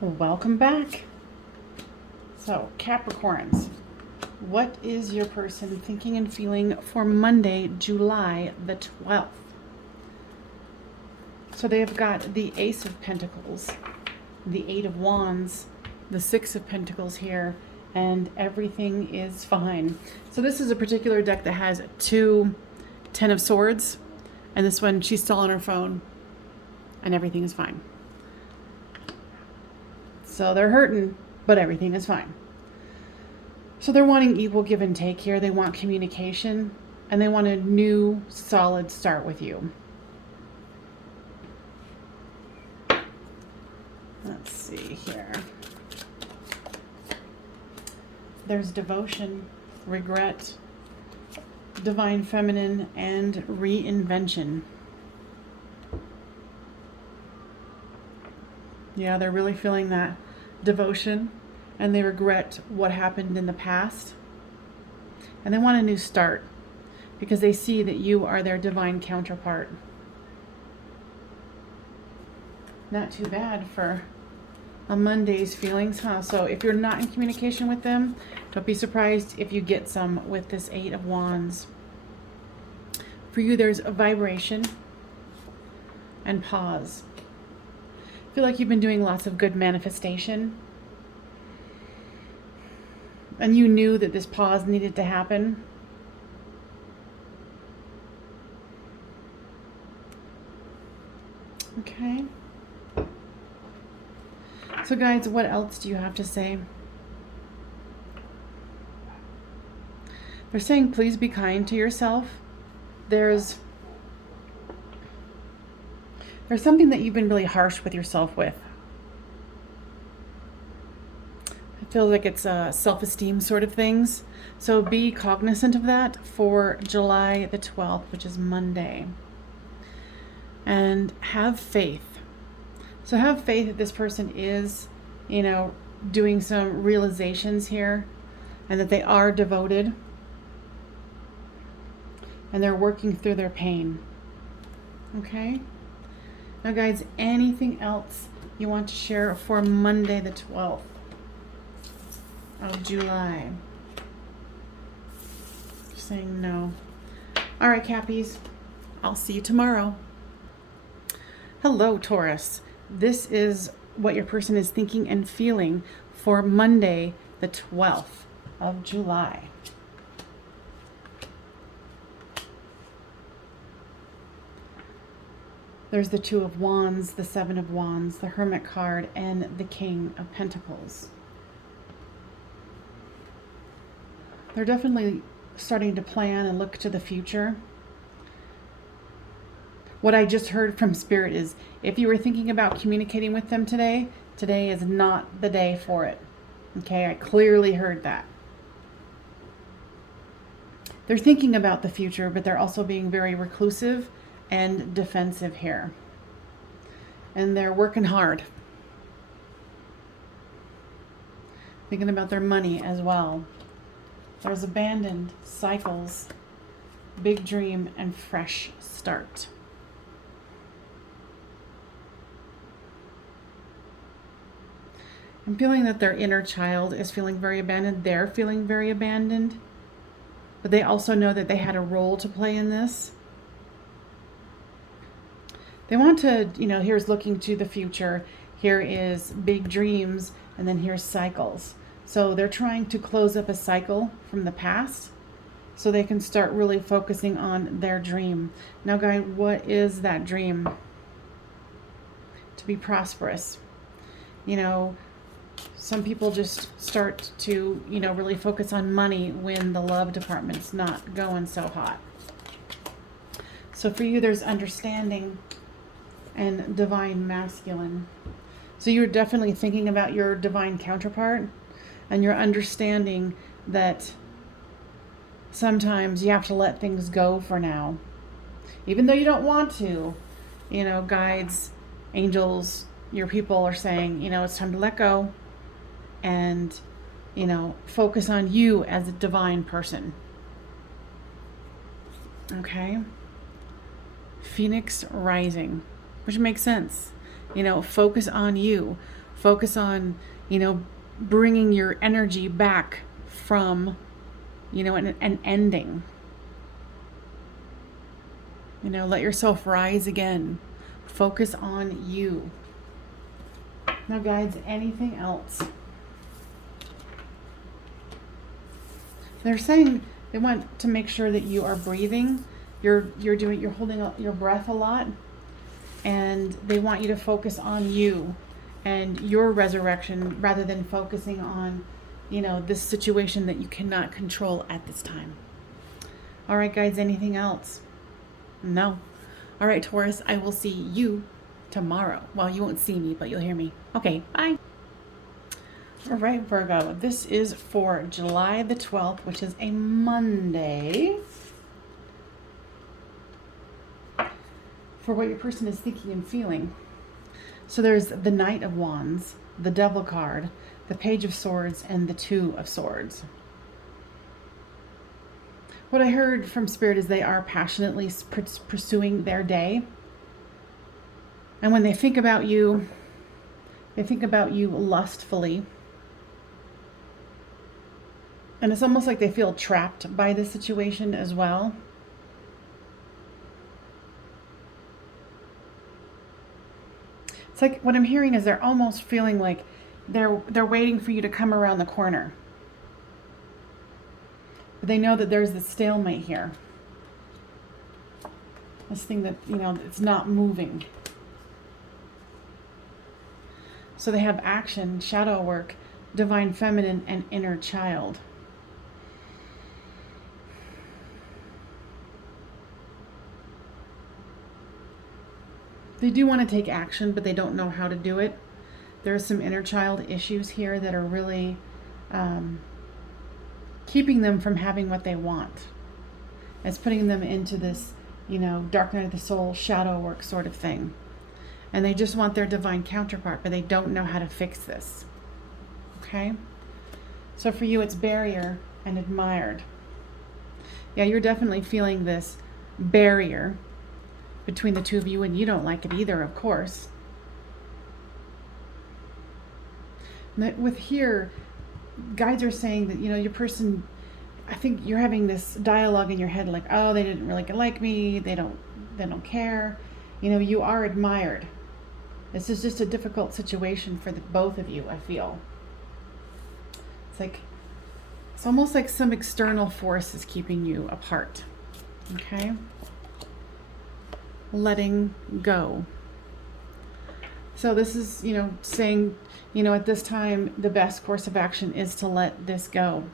Welcome back. So, Capricorns, what is your person thinking and feeling for Monday, July the 12th? So they have got the Ace of Pentacles, the Eight of Wands, the Six of Pentacles here, and everything is fine. So this is a particular deck that has two Ten of Swords, and this one, she's still on her phone, and everything is fine. So they're hurting, but everything is fine. So they're wanting equal give and take here. They want communication, and they want a new, solid start with you. Let's see here. There's devotion, regret, divine feminine, and reinvention. Yeah, they're really feeling that devotion, and they regret what happened in the past. And they want a new start because they see that you are their divine counterpart. Not too bad for a Monday's feelings, huh? So if you're not in communication with them, don't be surprised if you get some with this Eight of Wands. For you, there's a vibration and pause. I feel like you've been doing lots of good manifestation, and you knew that this pause needed to happen. Okay. So guys, what else do you have to say? They're saying, please be kind to yourself. There's something that you've been really harsh with yourself with. It feels like it's self-esteem sort of things. So be cognizant of that for July the 12th, which is Monday. And have faith. So have faith that this person is, doing some realizations here, and that they are devoted, and they're working through their pain. Okay? Now guys, anything else you want to share for Monday the 12th of July? Just saying no. All right, Cappies. I'll see you tomorrow. Hello, Taurus. This is what your person is thinking and feeling for Monday the 12th of July. There's the Two of Wands, the Seven of Wands, the Hermit card, and the King of Pentacles. They're definitely starting to plan and look to the future. What I just heard from Spirit is, if you were thinking about communicating with them today, today is not the day for it. Okay, I clearly heard that. They're thinking about the future, but they're also being very reclusive and defensive here. And they're working hard. Thinking about their money as well. There's abandoned, cycles, big dream, and fresh start. I'm feeling that their inner child is feeling very abandoned. They're feeling very abandoned. But they also know that they had a role to play in this. They want to, here's looking to the future. Here is big dreams, and then here's cycles. So they're trying to close up a cycle from the past so they can start really focusing on their dream. Now, guys, what is that dream? To be prosperous. Some people just start to, really focus on money when the love department's not going so hot. So for you, there's understanding and divine masculine. So you're definitely thinking about your divine counterpart, and you're understanding that sometimes you have to let things go for now. Even though you don't want to, guides, angels, your people are saying, it's time to let go and, focus on you as a divine person. Okay? Phoenix rising, which makes sense. Focus on you. Focus on, bringing your energy back from, an ending. Let yourself rise again. Focus on you. Now, guides, anything else? They're saying they want to make sure that you are breathing. You're holding your breath a lot, and they want you to focus on you and your resurrection rather than focusing on, this situation that you cannot control at this time. All right, guides, anything else? No. All right, Taurus, I will see you tomorrow. Well, you won't see me, but you'll hear me. Okay, bye. All right, Virgo, this is for July the 12th, which is a Monday. For what your person is thinking and feeling. So there's the Knight of Wands, the Devil card, the Page of Swords, and the Two of Swords. What I heard from Spirit is they are passionately pursuing their day. And when they think about you lustfully. And it's almost like they feel trapped by this situation as well. It's like what I'm hearing is they're almost feeling like they're waiting for you to come around the corner. But they know that there's this stalemate here. This thing that, it's not moving. So they have action, shadow work, divine feminine, and inner child. They do want to take action, but they don't know how to do it. There are some inner child issues here that are really keeping them from having what they want. It's putting them into this, dark night of the soul, shadow work sort of thing. And they just want their divine counterpart, but they don't know how to fix this. Okay? So for you, it's barrier and admired. Yeah, you're definitely feeling this barrier between the two of you, and you don't like it either, of course. With here, guides are saying that, your person, I think you're having this dialogue in your head like, oh, they didn't really like me, they don't care. You are admired. This is just a difficult situation for the both of you, I feel. It's almost like some external force is keeping you apart. Okay? Letting go. So this is, saying, at this time, the best course of action is to let this go.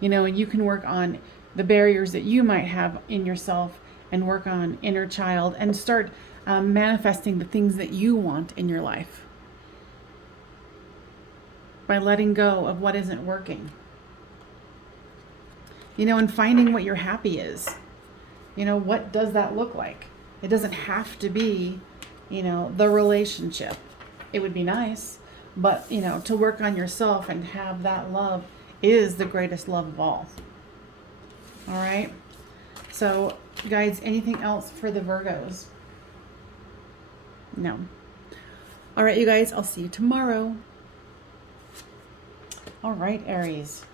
And you can work on the barriers that you might have in yourself and work on inner child and start manifesting the things that you want in your life by letting go of what isn't working. And finding what your happy is. What does that look like? It doesn't have to be, the relationship. It would be nice, but, to work on yourself and have that love is the greatest love of all. All right. So, guides, anything else for the Virgos? No. All right, you guys, I'll see you tomorrow. All right, Aries.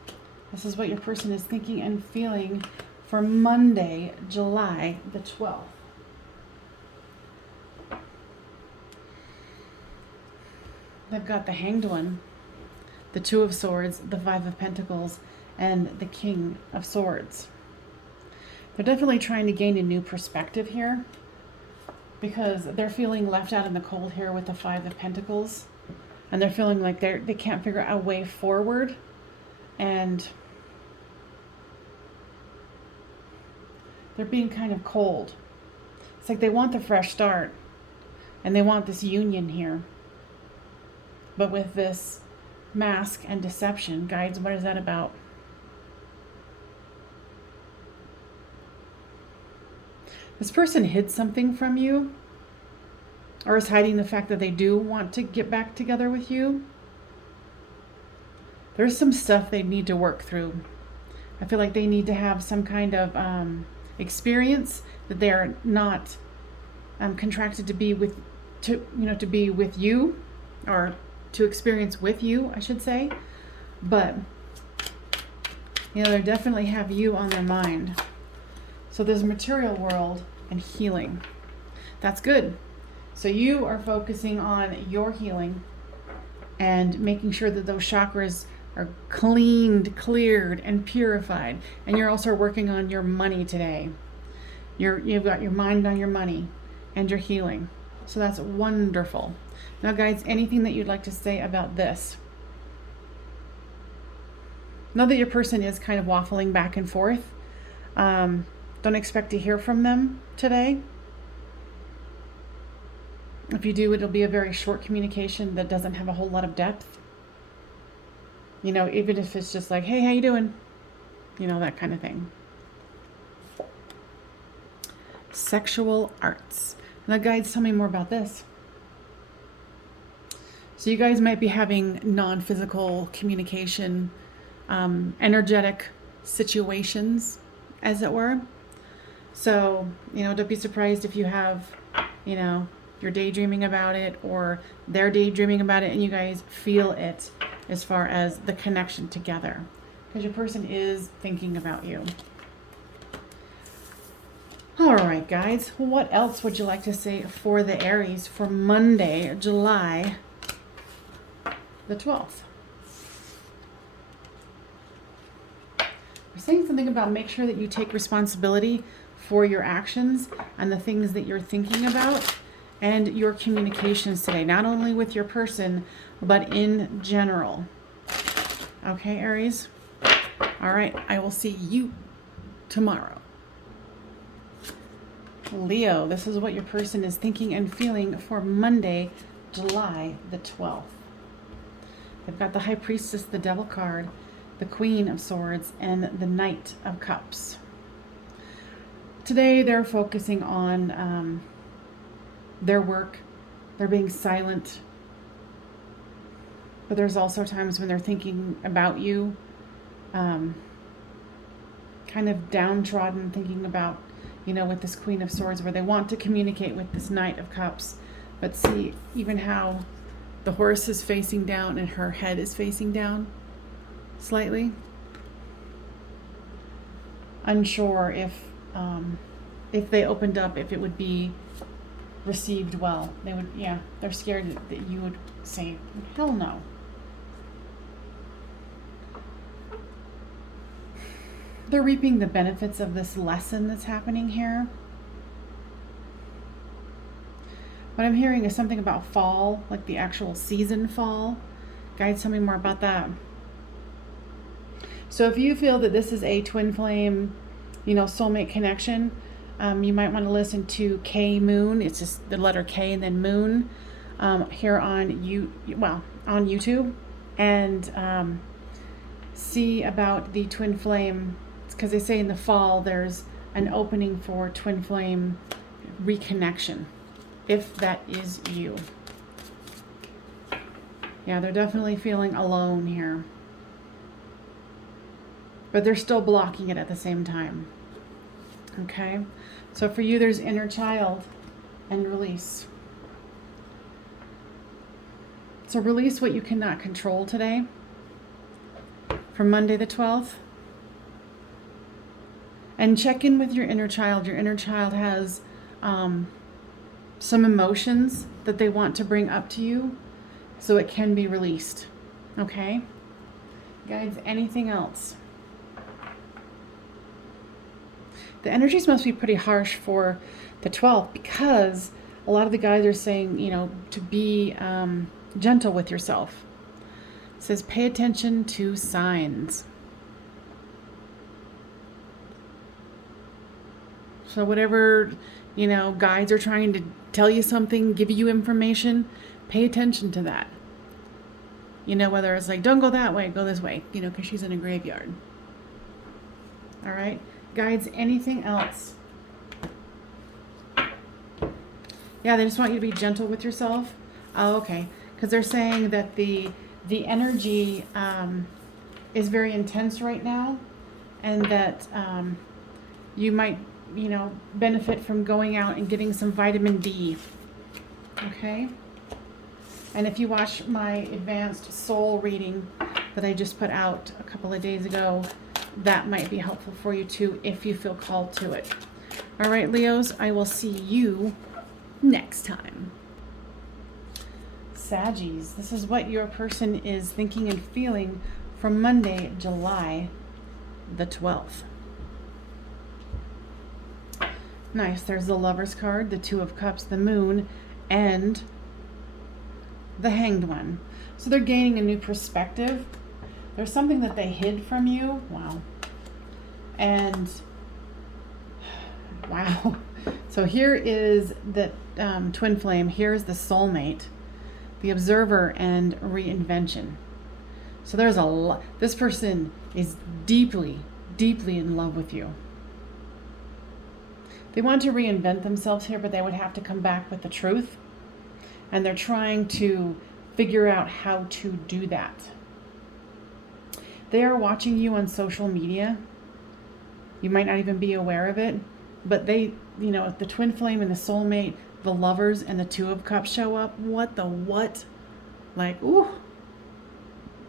This is what your person is thinking and feeling for Monday, July the 12th. They've got the Hanged One, the Two of Swords, the Five of Pentacles, and the King of Swords. They're definitely trying to gain a new perspective here because they're feeling left out in the cold here with the Five of Pentacles. And they're feeling like they can't figure out a way forward. And they're being kind of cold. It's like they want the fresh start. And they want this union here. But with this mask and deception, guides, what is that about? This person hid something from you, or is hiding the fact that they do want to get back together with you. There's some stuff they need to work through. I feel like they need to have some kind of experience that they're not contracted to be with, to be with you. or to experience with you, I should say. But, you know, they definitely have you on their mind. So there's material world and healing. That's good. So you are focusing on your healing and making sure that those chakras are cleaned, cleared, and purified. And you're also working on your money today. You've got your mind on your money and your healing. So that's wonderful. Now, guys, anything that you'd like to say about this? Know that your person is kind of waffling back and forth. Don't expect to hear from them today. If you do, it'll be a very short communication that doesn't have a whole lot of depth. You know, even if it's just like, hey, how you doing? You know, that kind of thing. Sexual arts. Now, guides, tell me more about this. So you guys might be having non-physical communication, energetic situations, as it were. So, you know, don't be surprised if you have, you know, you're daydreaming about it or they're daydreaming about it and you guys feel it as far as the connection together. Because your person is thinking about you. All right, guys. What else would you like to say for the Aries for Monday, July the 12th? We're saying something about make sure that you take responsibility for your actions and the things that you're thinking about and your communications today, not only with your person, but in general. Okay, Aries? All right, I will see you tomorrow. Leo, this is what your person is thinking and feeling for Monday, July the 12th. They've got the High Priestess, the Devil card, the Queen of Swords, and the Knight of Cups. Today, they're focusing on their work. They're being silent. But there's also times when they're thinking about you, kind of downtrodden, thinking about, you know, with this Queen of Swords, where they want to communicate with this Knight of Cups. But see even how the horse is facing down and her head is facing down slightly. Unsure if they opened up, if it would be received well. They would, yeah, they're scared that you would say, hell no. They're reaping the benefits of this lesson that's happening here. What I'm hearing is something about fall, like the actual season fall. Guys, tell me more about that. So if you feel that this is a twin flame, you know, soulmate connection, you might want to listen to K Moon. It's just the letter K and then Moon here on YouTube, and see about the twin flame. It's because they say in the fall there's an opening for twin flame reconnection, if that is you. Yeah, they're definitely feeling alone here, but they're still blocking it at the same time. Okay, so for you, there's inner child and release. So release what you cannot control today for Monday the 12th. And check in with your inner child. Your inner child has some emotions that they want to bring up to you so it can be released. Okay? Guides, anything else? The energies must be pretty harsh for the 12th because a lot of the guys are saying, you know, to be gentle with yourself. It says pay attention to signs. So whatever, you know, guides are trying to tell you something, give you information, pay attention to that. You know, whether it's like, don't go that way, go this way, you know, because she's in a graveyard. All right. Guides, anything else? Yeah, they just want you to be gentle with yourself. Oh, okay. Because they're saying that the energy is very intense right now, and that you might, you know, benefit from going out and getting some vitamin D. Okay? And if you watch my advanced soul reading that I just put out a couple of days ago, that might be helpful for you too if you feel called to it. All right, Leos, I will see you next time. Saggies, this is what your person is thinking and feeling from Monday, July the 12th. Nice. There's the Lover's card, the Two of Cups, the Moon, and the Hanged One. So they're gaining a new perspective. There's something that they hid from you. Wow. And wow. So here is the twin flame. Here's the soulmate, the observer, and reinvention. So there's a lot. This person is deeply, deeply in love with you. They want to reinvent themselves here, but they would have to come back with the truth. And they're trying to figure out how to do that. They are watching you on social media. You might not even be aware of it, but they, you know, if the twin flame and the soulmate, the Lovers and the Two of Cups show up, what? Like, ooh,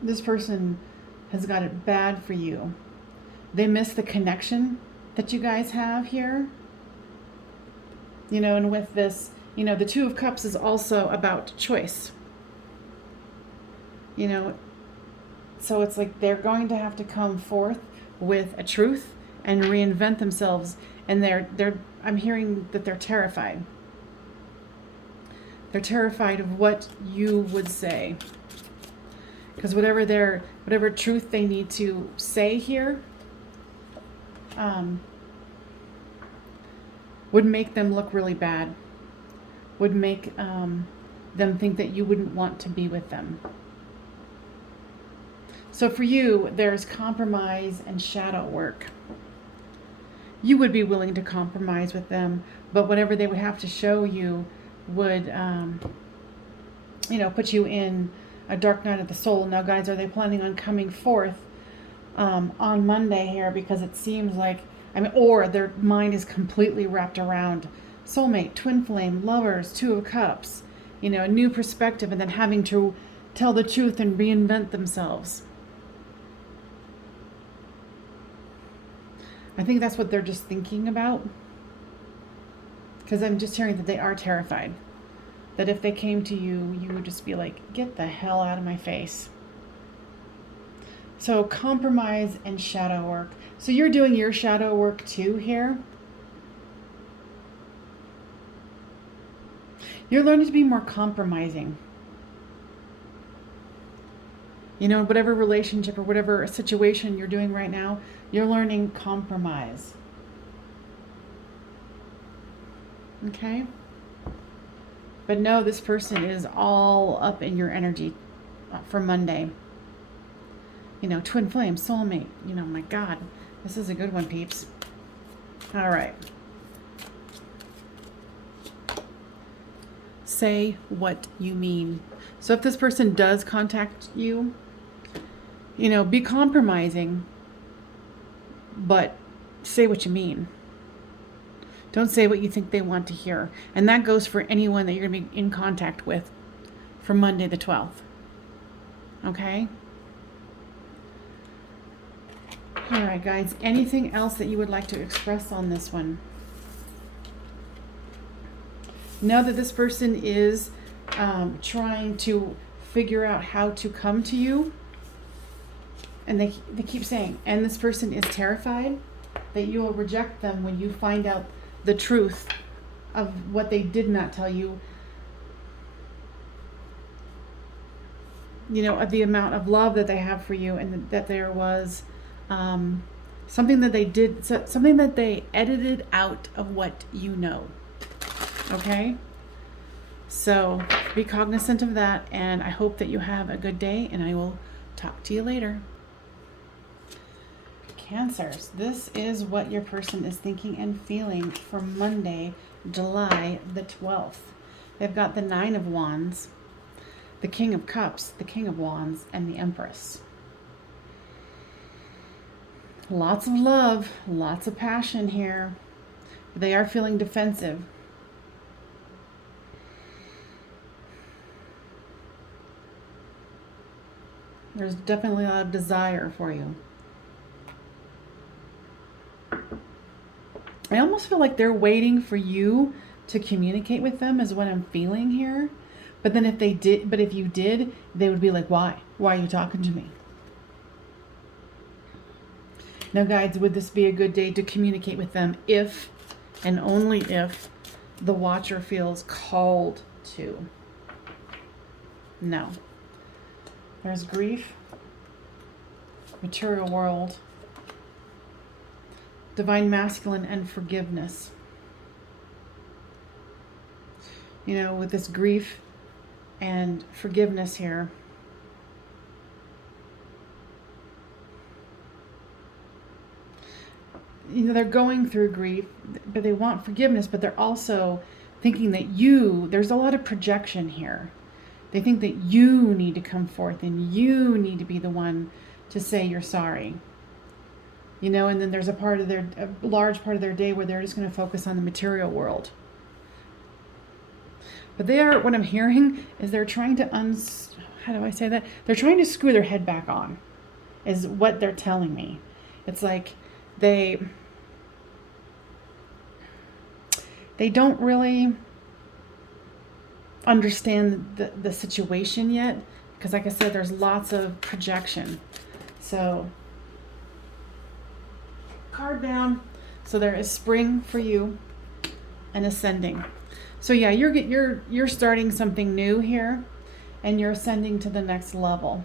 this person has got it bad for you. They miss the connection that you guys have here. You know, and with this, you know, the Two of Cups is also about choice. You know, so it's like they're going to have to come forth with a truth and reinvent themselves. And I'm hearing that they're terrified. They're terrified of what you would say. Because whatever truth they need to say here, would make them look really bad, would make them think that you wouldn't want to be with them. So for you, there's compromise and shadow work. You would be willing to compromise with them, but whatever they would have to show you would, you know, put you in a dark night of the soul. Now, guys, are they planning on coming forth on Monday here? Because it seems like, I mean, or their mind is completely wrapped around soulmate, twin flame, Lovers, Two of Cups, you know, a new perspective, and then having to tell the truth and reinvent themselves. I think that's what they're just thinking about. Because I'm just hearing that they are terrified. That if they came to you, you would just be like, get the hell out of my face. So compromise and shadow work. So you're doing your shadow work too here. You're learning to be more compromising. You know, whatever relationship or whatever situation you're doing right now, you're learning compromise. Okay? But no, this person is all up in your energy for Monday. You know, twin flame, soulmate. You know, my God, this is a good one, peeps. All right. Say what you mean. So if this person does contact you, you know, be compromising, but say what you mean. Don't say what you think they want to hear. And that goes for anyone that you're going to be in contact with for Monday the 12th. Okay? All right, guys. Anything else that you would like to express on this one? Know that this person is trying to figure out how to come to you. And they keep saying, and this person is terrified that you will reject them when you find out the truth of what they did not tell you. You know, of the amount of love that they have for you, and that there was something that they did, something that they edited out of what you know. Okay? So be cognizant of that, and I hope that you have a good day, and I will talk to you later. Cancers, this is what your person is thinking and feeling for Monday, July the 12th. They've got the Nine of Wands, the King of Cups, the King of Wands, and the Empress. Lots of love, lots of passion here. They are feeling defensive. There's definitely a lot of desire for you. I almost feel like they're waiting for you to communicate with them is what I'm feeling here. But then if you did, they would be like, why? Why are you talking to me? Now, guides, would this be a good day to communicate with them if, and only if, the watcher feels called to? No. There's grief, material world, divine masculine, and forgiveness. You know, with this grief and forgiveness here, you know, they're going through grief, but they want forgiveness, but they're also thinking that there's a lot of projection here. They think that you need to come forth and you need to be the one to say you're sorry. You know, and then there's a large part of their day where they're just going to focus on the material world. But what I'm hearing is they're trying to how do I say that? They're trying to screw their head back on, is what they're telling me. It's like they don't really understand the situation yet, because like I said, there's lots of projection. So card down. So there is spring for you and ascending. So yeah, you're starting something new here, and you're ascending to the next level.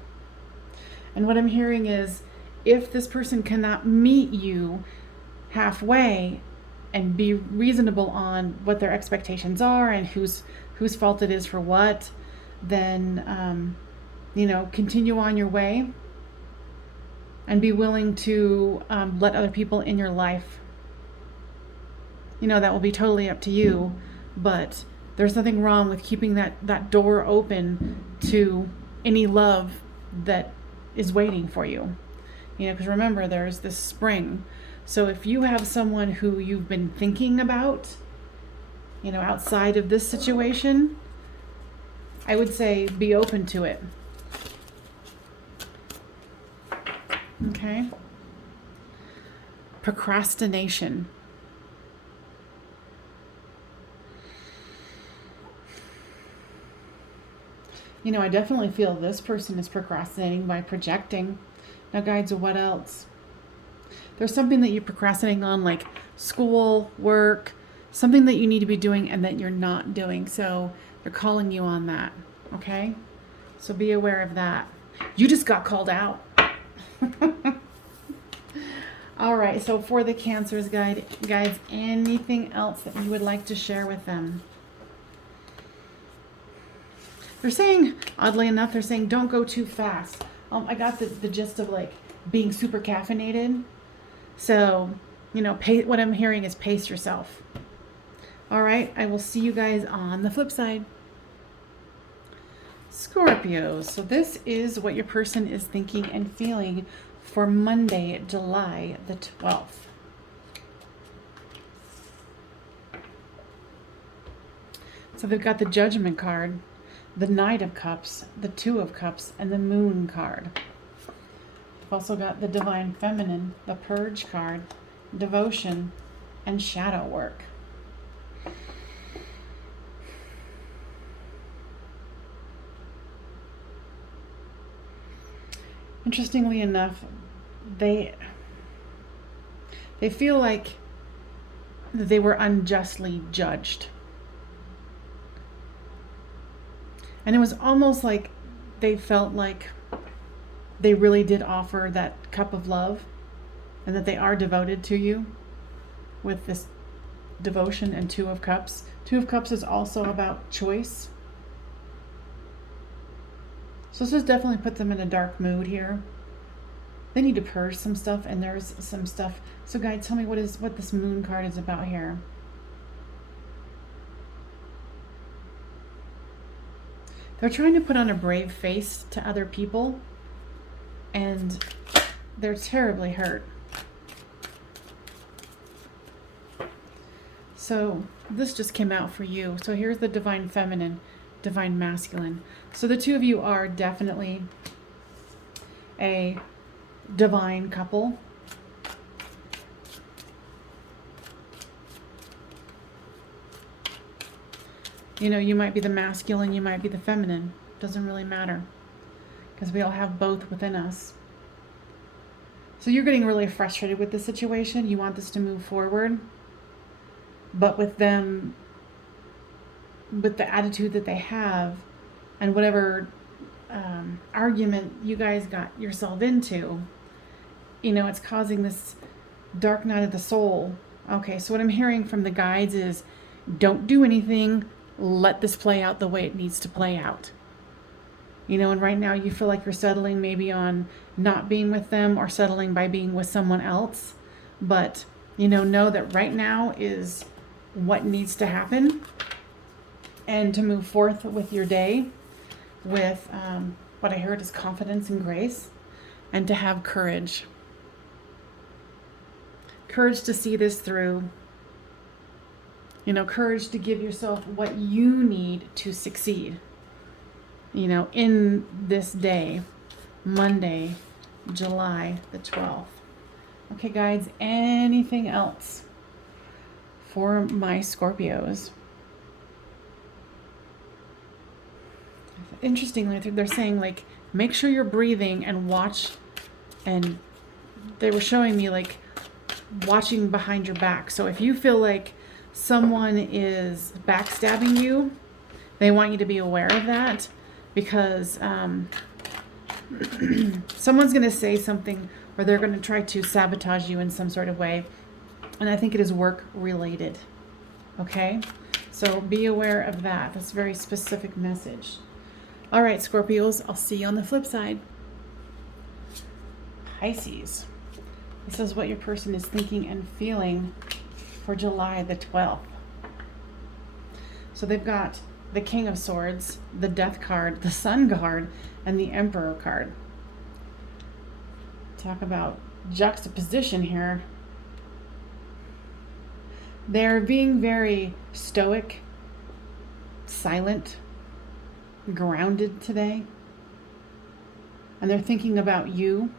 And what I'm hearing is, if this person cannot meet you halfway and be reasonable on what their expectations are and whose fault it is for what, then you know, continue on your way and be willing to let other people in your life. You know, that will be totally up to you, but there's nothing wrong with keeping that door open to any love that is waiting for you. You know, because remember, there's this spring. So if you have someone who you've been thinking about, you know, outside of this situation, I would say be open to it. Okay? Procrastination. You know, I definitely feel this person is procrastinating by projecting. Now, guides, what else? There's something that you're procrastinating on, like school, work, something that you need to be doing and that you're not doing. So they're calling you on that, okay? So be aware of that. You just got called out. All right, so for the Cancers, guys, anything else that you would like to share with them? They're saying, oddly enough, they're saying don't go too fast. I got the gist of like being super caffeinated. So, you know, what I'm hearing is pace yourself. All right, I will see you guys on the flip side. Scorpios. So this is what your person is thinking and feeling for Monday, July the 12th. So they've got the Judgment card, the Knight of Cups, the Two of Cups, and the Moon card. We've also got the Divine Feminine, the Purge card, Devotion, and Shadow Work. Interestingly enough, they feel like they were unjustly judged. And it was almost like they felt like they really did offer that cup of love and that they are devoted to you with this Devotion and Two of Cups. Two of Cups is also about choice. So this has definitely put them in a dark mood here. They need to purge some stuff, and there's some stuff. So guys, tell me what this Moon card is about here. They're trying to put on a brave face to other people, and they're terribly hurt. So this just came out for you. So here's the Divine Feminine, Divine Masculine. So the two of you are definitely a divine couple. You know, you might be the masculine, you might be the feminine. Doesn't really matter, because we all have both within us. So you're getting really frustrated with the situation. You want this to move forward, but with them, with the attitude that they have, and whatever argument you guys got yourself into, you know, it's causing this dark night of the soul. Okay, so what I'm hearing from the guides is, don't do anything. Let this play out the way it needs to play out. You know, and right now you feel like you're settling maybe on not being with them, or settling by being with someone else. But, you know that right now is what needs to happen. And to move forth with your day with what I heard is confidence and grace, and to have courage. Courage to see this through. You know, courage to give yourself what you need to succeed. You know, in this day, Monday, July the 12th. Okay, guys, anything else for my Scorpios? Interestingly, they're saying, like, make sure you're breathing and watch. And they were showing me, like, watching behind your back. So if you feel like someone is backstabbing you, they want you to be aware of that, because someone's going to say something, or they're going to try to sabotage you in some sort of way. And I think it is work related. Okay? So be aware of that. That's a very specific message. All right, Scorpios, I'll see you on the flip side. Pisces. This is what your person is thinking and feeling for July the 12th. So they've got the King of Swords, the Death card, the Sun card, and the Emperor card. Talk about juxtaposition here. They're being very stoic, silent, grounded today. And they're thinking about you.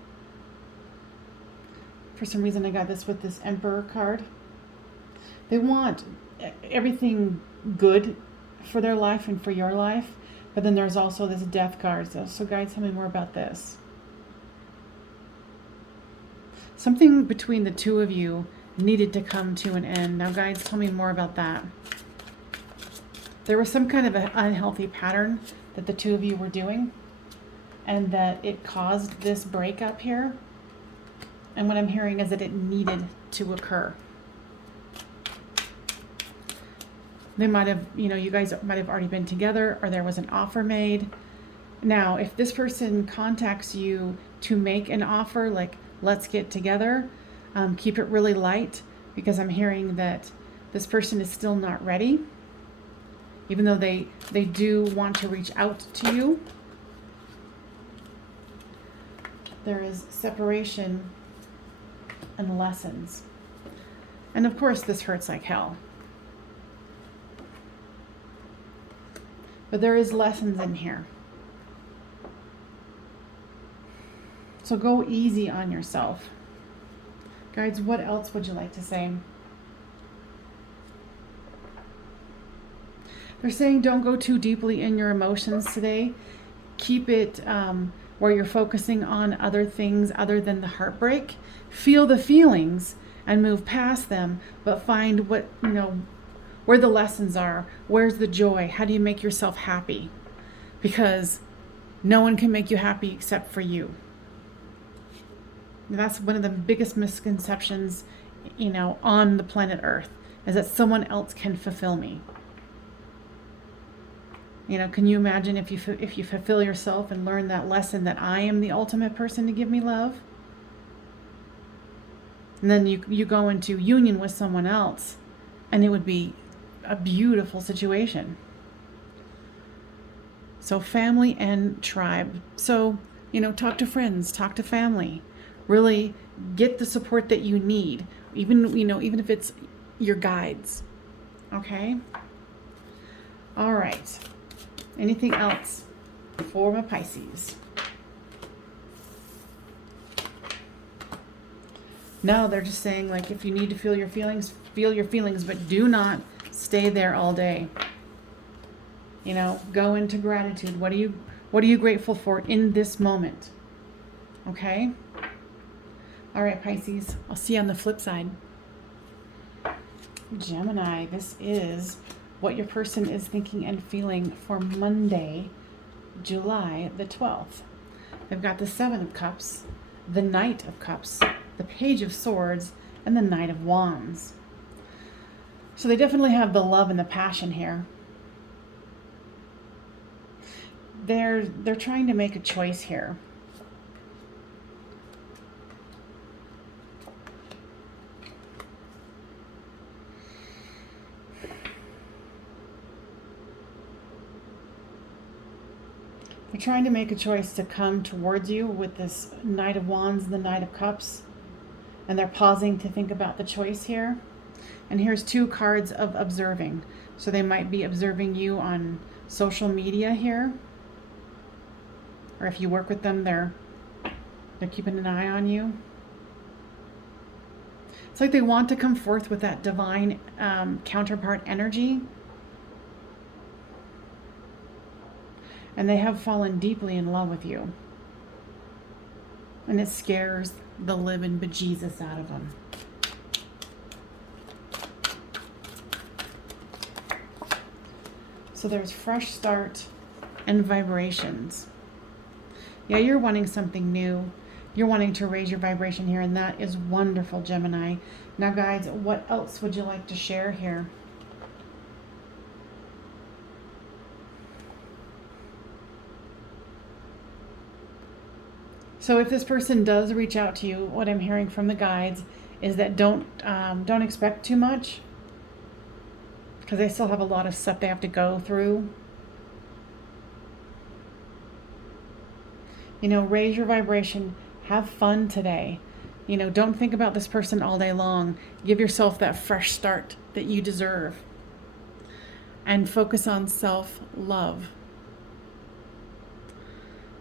For some reason I got this with this Emperor card. They want everything good for their life and for your life. But then there's also this Death card. So guys, tell me more about this. Something between the two of you needed to come to an end. Now, guys, tell me more about that. There was some kind of an unhealthy pattern that the two of you were doing, and that it caused this breakup here. And what I'm hearing is that it needed to occur. They might have, you guys might have already been together, or there was an offer made. Now, if this person contacts you to make an offer, like, let's get together, keep it really light, because I'm hearing that this person is still not ready, even though they do want to reach out to you. There is separation and lessons. And of course, this hurts like hell. But there is lessons in here. So go easy on yourself. Guides, what else would you like to say? They're saying don't go too deeply in your emotions today. Keep it where you're focusing on other things other than the heartbreak. Feel the feelings and move past them, but find what, where the lessons are. Where's the joy? How do you make yourself happy? Because no one can make you happy except for you. That's one of the biggest misconceptions, on the planet Earth, is that someone else can fulfill me. Can you imagine if you fulfill yourself and learn that lesson that I am the ultimate person to give me love? And then you go into union with someone else, and it would be a beautiful situation. So family and tribe. So, talk to friends, talk to family. Really get the support that you need, even if it's your guides. Okay? All right. Anything else for my Pisces? No, they're just saying, like, if you need to feel your feelings, but do not stay there all day. You know, go into gratitude. What are you grateful for in this moment? Okay? All right, Pisces. I'll see you on the flip side. Gemini, this is what your person is thinking and feeling for Monday, July the 12th. They've got the Seven of Cups, the Knight of Cups, the Page of Swords, and the Knight of Wands. So they definitely have the love and the passion here. They're trying to make a choice here. They're trying to make a choice to come towards you with this Knight of Wands and the Knight of Cups. And they're pausing to think about the choice here. And here's two cards of observing. So they might be observing you on social media here. Or if you work with them, they're keeping an eye on you. It's like they want to come forth with that divine counterpart energy. And they have fallen deeply in love with you. And it scares the living bejesus out of them. So there's fresh start and vibrations. Yeah, you're wanting something new. You're wanting to raise your vibration here, and that is wonderful, Gemini. Now, guys, what else would you like to share here? So if this person does reach out to you, what I'm hearing from the guides is that don't expect too much, because they still have a lot of stuff they have to go through. You know, raise your vibration, have fun today. You know, don't think about this person all day long. Give yourself that fresh start that you deserve. And focus on self-love.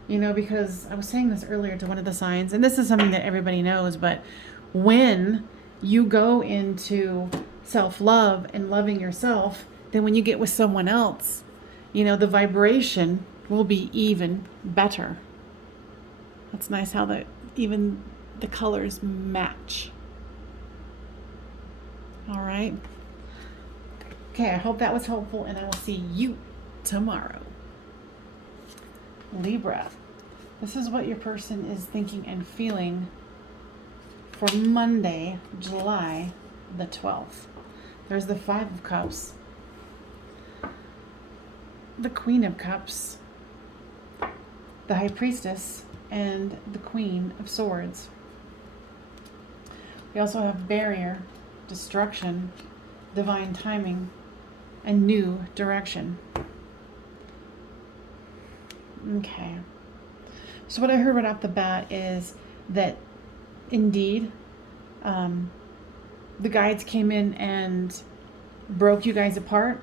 You know, because I was saying this earlier to one of the signs, and this is something that everybody knows, but when you go into self-love and loving yourself, then when you get with someone else, you know, the vibration will be even better. That's nice how even the colors match. All right. Okay, I hope that was helpful, and I will see you tomorrow. Libra, this is what your person is thinking and feeling for Monday, July the 12th. There's the Five of Cups, the Queen of Cups, the High Priestess, and the Queen of Swords. We also have Barrier, Destruction, Divine Timing, and New Direction. Okay. So what I heard right off the bat is that indeed the guides came in and broke you guys apart,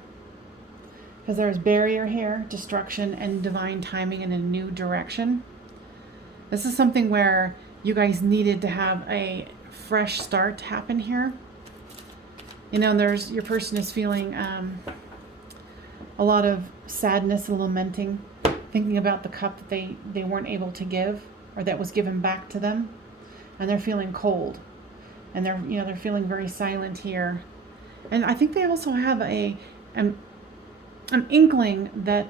because there's barrier here, destruction, and divine timing, and a new direction. This is something where you guys needed to have a fresh start happen here. You know, your person is feeling a lot of sadness and lamenting, thinking about the cup that they weren't able to give, or that was given back to them, and they're feeling cold, and they're feeling very silent here. And I think they also have an inkling that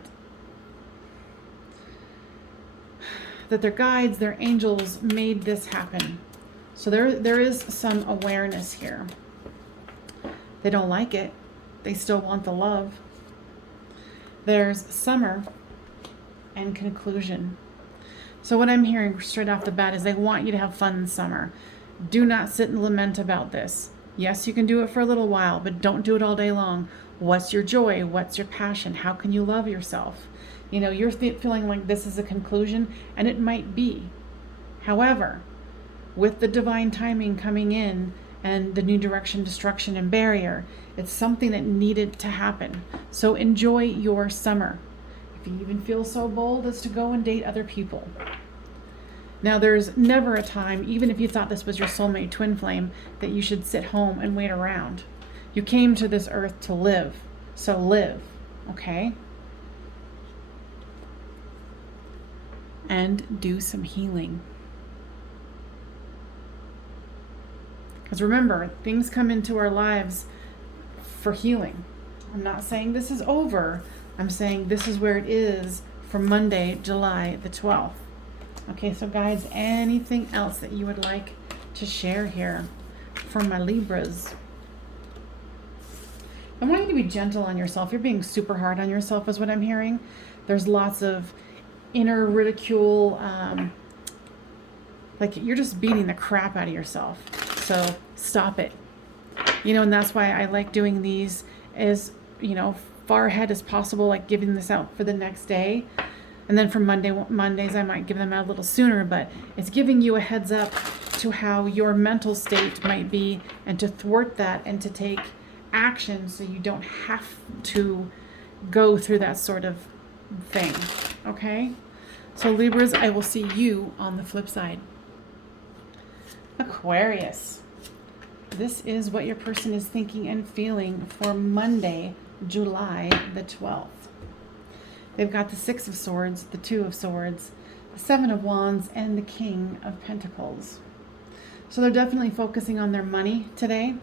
their guides, their angels made this happen. So there is some awareness here. They don't like it. They still want the love. There's summer and conclusion. So what I'm hearing straight off the bat is they want you to have fun in summer. Do not sit and lament about this. Yes, you can do it for a little while, but don't do it all day long. What's your joy? What's your passion? How can you love yourself? You know, you're feeling like this is a conclusion, and it might be. However, with the divine timing coming in and the new direction, destruction, and barrier, it's something that needed to happen. So enjoy your summer. If you even feel so bold as to go and date other people. Now, there's never a time, even if you thought this was your soulmate twin flame, that you should sit home and wait around. You came to this earth to live, so live, okay? And do some healing. Because remember, things come into our lives for healing. I'm not saying this is over. I'm saying this is where it is for Monday, July the 12th. Okay, so guys, anything else that you would like to share here for my Libras? I want you to be gentle on yourself. You're being super hard on yourself is what I'm hearing. There's lots of inner ridicule. Like you're just beating the crap out of yourself. So stop it. You know, and that's why I like doing these as, you know, far ahead as possible, like giving this out for the next day. And then for Mondays, I might give them out a little sooner, but it's giving you a heads up to how your mental state might be and to thwart that and to take action so you don't have to go through that sort of thing. Okay? So Libras, I will see you on the flip side. Aquarius. This is what your person is thinking and feeling for Monday, July the 12th. They've got the Six of Swords, the Two of Swords, the Seven of Wands, and the King of Pentacles. So they're definitely focusing on their money today.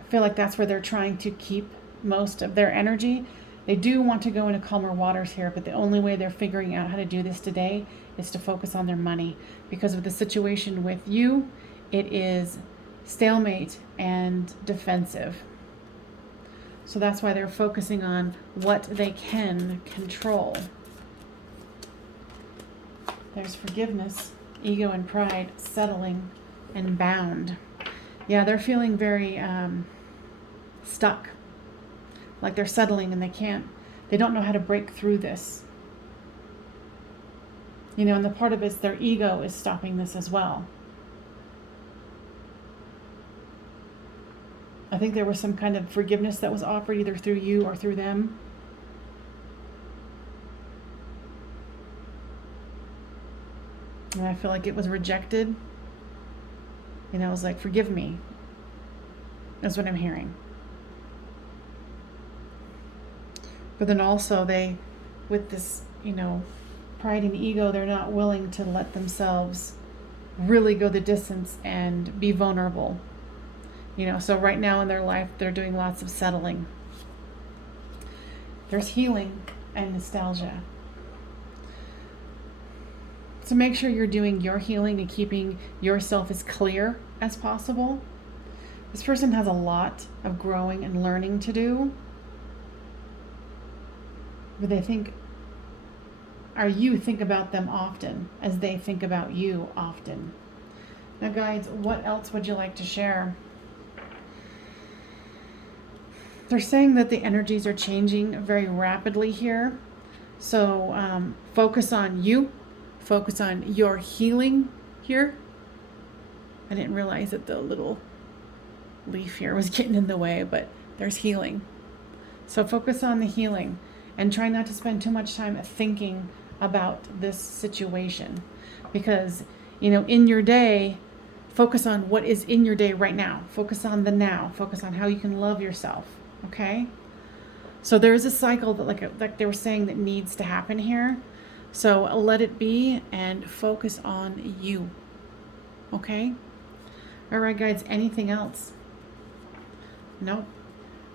I feel like that's where they're trying to keep most of their energy. They do want to go into calmer waters here, but the only way they're figuring out how to do this today is to focus on their money. Because of the situation with you, it is stalemate and defensive. So that's why they're focusing on what they can control. There's forgiveness, ego and pride, settling, and bound. Yeah, they're feeling very stuck. Like they're settling and they don't know how to break through this. You know, and the part of it is their ego is stopping this as well. I think there was some kind of forgiveness that was offered either through you or through them. And I feel like it was rejected. You know, it was like, forgive me. That's what I'm hearing. But then also they, with this, you know, pride and ego, they're not willing to let themselves really go the distance and be vulnerable. You know, so right now in their life, they're doing lots of settling. There's healing and nostalgia. So make sure you're doing your healing and keeping yourself as clear as possible. This person has a lot of growing and learning to do. But they think, or you think about them often as they think about you often. Now guys, what else would you like to share? They're saying that the energies are changing very rapidly here. So focus on you. Focus on your healing here. I didn't realize that the little leaf here was getting in the way, but there's healing. So focus on the healing and try not to spend too much time thinking about this situation. Because, you know, in your day, focus on what is in your day right now. Focus on the now. Focus on how you can love yourself. Okay? So there's a cycle that like they were saying that needs to happen here. So let it be and focus on you. Okay? All right, guys, anything else? Nope.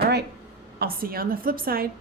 All right. I'll see you on the flip side.